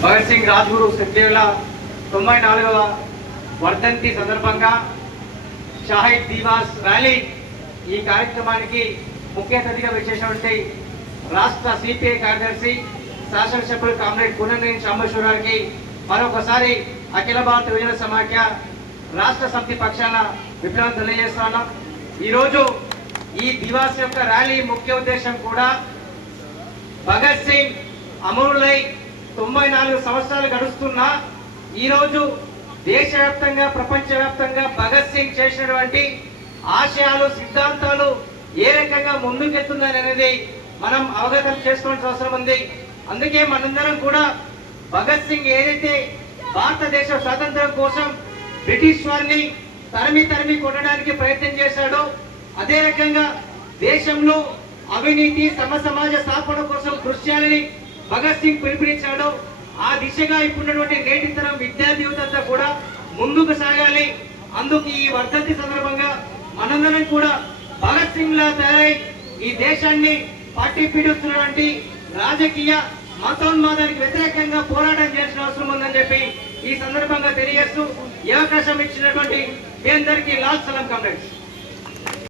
భగత్ సింగ్ రాజ్గురు సుఖ్దేవ్ల తొంభై నాలుగవ వర్ధంతి సందర్భంగా షాహిద్ దివాస్ ర్యాలీ ఈ కార్యక్రమానికి ముఖ్య అతిథిగా వచ్చేసినటువంటి రాష్ట్ర సిపిఐ కార్యదర్శి శాసనసభ్యులు కామ్రేడ్ కూననేని సాంబశ్వరానికి మరొకసారి అఖిల భారత విజయ సమాఖ్య రాష్ట్ర సమితి పక్షాన విప్లవం తెలియజేస్తున్నాం ఈరోజు ఈ దివాస్ యొక్క ర్యాలీ ముఖ్య ఉద్దేశం కూడా భగత్ సింగ్ అమరులై తొంభై నాలుగు సంవత్సరాలు గడుస్తున్నా ఈరోజు దేశవ్యాప్తంగా ప్రపంచవ్యాప్తంగా భగత్ సింగ్ చేసినటువంటి ఆశయాలు సిద్ధాంతాలు ఏ రకంగా ముందుకెళ్తుందని అనేది మనం అవగతం చేసుకోవాల్సిన అవసరం ఉంది. అందుకే మనందరం కూడా భగత్ సింగ్ ఏదైతే భారతదేశ స్వాతంత్రం కోసం బ్రిటిష్ వారిని తరిమి తరిమి కొట్టడానికి ప్రయత్నం చేశాడో అదే రకంగా దేశంలో అవినీతి సమ సమాజ స్థాపన కోసం కృషి చేయాలని భగత్ సింగ్ పిలుపునిచ్చాడు. ఆ దిశగా ఇప్పుడున్నటువంటి నేటి తరం విద్యార్థి యువతంతా కూడా ముందుకు సాగాలి. అందుకు ఈ వర్ధంతి సందర్భంగా మనందరం కూడా భగత్ సింగ్ లా తయారై ఈ దేశాన్ని పార్టీ పీడిస్తున్నటువంటి రాజకీయ మతోన్మాదానికి వ్యతిరేకంగా పోరాటం చేయాల్సిన అవసరం ఉందని చెప్పి ఈ సందర్భంగా తెలియజేస్తూ ఈ అవకాశం ఇచ్చినటువంటి మీ అందరికీ లాల్ సలం కామ్రేడ్స్